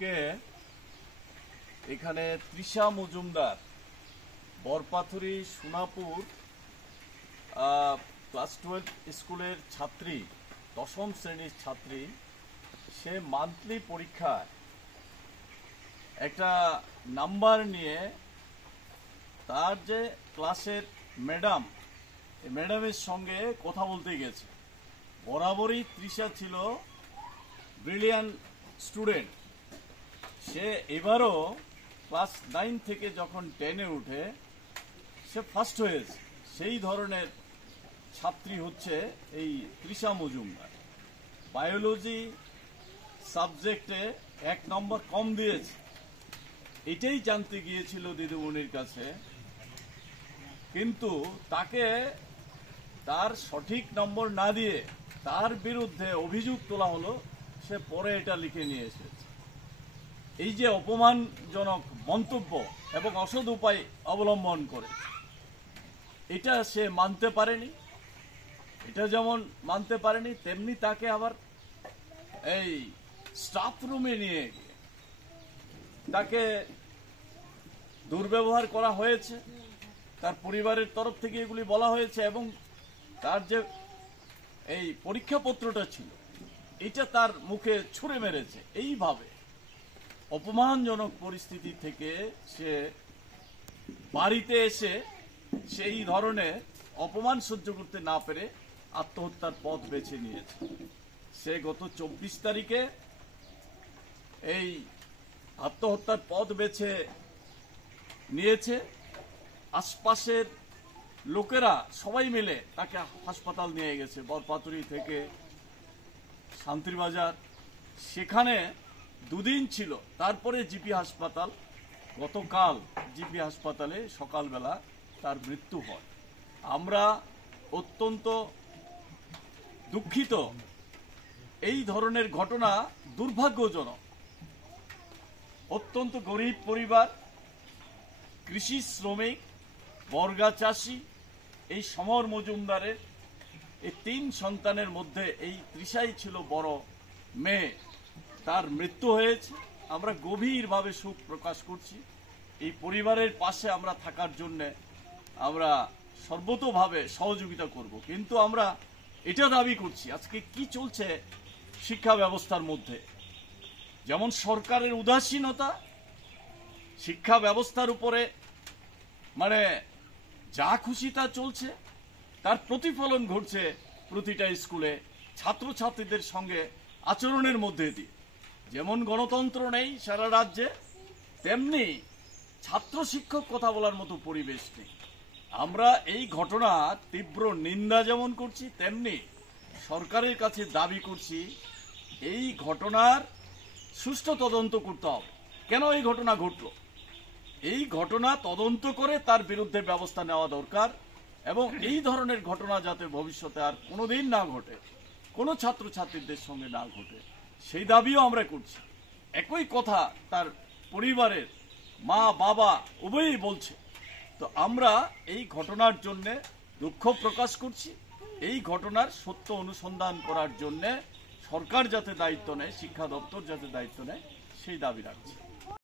আজকে এখানে তৃষা মজুমদার বরপাথুরি সোনাপুর ক্লাস 12 স্কুলের ছাত্রী, দশম শ্রেণীর ছাত্রী। সে মান্থলি পরীক্ষায় একটা নাম্বার নিয়ে তার যে ক্লাসের ম্যাডাম, এই ম্যাডামের সঙ্গে কথা বলতে গেছে। বরাবরই তৃষা ছিল ব্রিলিয়ান্ট স্টুডেন্ট। সে এবারও ক্লাস 9 থেকে যখন 10-এ উঠে সে ফার্স্ট হয়েছে। সেই ধরনের ছাত্রী হচ্ছে এই তৃষা মজুমদার। বায়োলজি সাবজেক্টে 1 নম্বর কম দিয়েছে, এটাই জানতে গিয়েছিল দিদিমণির কাছে। কিন্তু তাকে তার সঠিক নম্বর না দিয়ে তার বিরুদ্ধে অভিযোগ তোলা হলো। সে পরে এটা লিখে নিয়ে এসেছে। এই যে অপমানজনক মন্তব্য এবং অসৎ উপায় অবলম্বন করে, এটা সে মানতে পারেনি। এটা যেমন মানতে পারেনি, তেমনি তাকে আবার এই স্টাফ রুমে নিয়ে গিয়ে তাকে দুর্ব্যবহার করা হয়েছে। তার পরিবারের তরফ থেকে এগুলি বলা হয়েছে এবং তার যে এই পরীক্ষাপত্রটা ছিল এটা তার মুখে ছুঁড়ে মেরেছে। এইভাবে অপমানজনক পরিস্থিতি থেকে সে বাড়িতে এসে সেই ধরনের অপমান সহ্য করতে না পেরে আত্মহত্যার পথ বেছে নিয়েছে। সে গত 24 তারিখে এই আত্মহত্যার পথ বেছে নিয়েছে। আশপাশের লোকেরা সবাই মিলে তাকে হাসপাতাল নিয়ে গেছে, বরপাথুরি থেকে শান্তিবাজার। সেখানে 2 দিন ছিল, তারপরে জিপি হাসপাতাল। গতকাল জিপি হাসপাতালে সকালবেলা তার মৃত্যু হয়। আমরা অত্যন্ত দুঃখিত। এই ধরনের ঘটনা দুর্ভাগ্যজনক। অত্যন্ত গরিব পরিবার, কৃষি শ্রমিক, বর্গা চাষি, এই সমর মজুমদারের এই 3 সন্তানের মধ্যে এই তৃষাই ছিল বড় মেয়ে। তার মৃত্যু হয়েছে। আমরা গভীরভাবে শোক প্রকাশ করছি। এই পরিবারের পাশে আমরা থাকার জন্য আমরা সর্বতোভাবে সহযোগিতা করব। কিন্তু আমরা এটা দাবি করছি, আজকে কি চলছে শিক্ষা ব্যবস্থার মধ্যে, যেমন সরকারের উদাসীনতা, শিক্ষা ব্যবস্থার উপরে মানে যা খুশি তা চলছে, তার প্রতিফলন ঘটছে প্রতিটা স্কুলে ছাত্রছাত্রীদের সঙ্গে আচরণের মধ্যে দিয়ে। যেমন গণতন্ত্র নেই সারা রাজ্যে, তেমনি ছাত্র শিক্ষক কথা বলার মতো পরিবেশ নেই। আমরা এই ঘটনা তীব্র নিন্দা যেমন করছি, তেমনি সরকারের কাছে দাবি করছি এই ঘটনার সুষ্ঠু তদন্ত করতে হবে। কেন এই ঘটনা ঘটল, এই ঘটনা তদন্ত করে তার বিরুদ্ধে ব্যবস্থা নেওয়া দরকার এবং এই ধরনের ঘটনা যাতে ভবিষ্যতে আর কোনোদিন না ঘটে, কোনো ছাত্রছাত্রীদের সঙ্গে না ঘটে, সেই দাবিও আমরা করছি। একই কথা তার পরিবারের মা বাবা উভয়ই বলছে। তো আমরা এই ঘটনার জন্য দুঃখ প্রকাশ করছি। এই ঘটনার সত্য অনুসন্ধান করার জন্য সরকার যাতে দায়িত্ব নেয়, শিক্ষা দপ্তর যাতে দায়িত্ব নেয়, সেই দাবি রাখছি।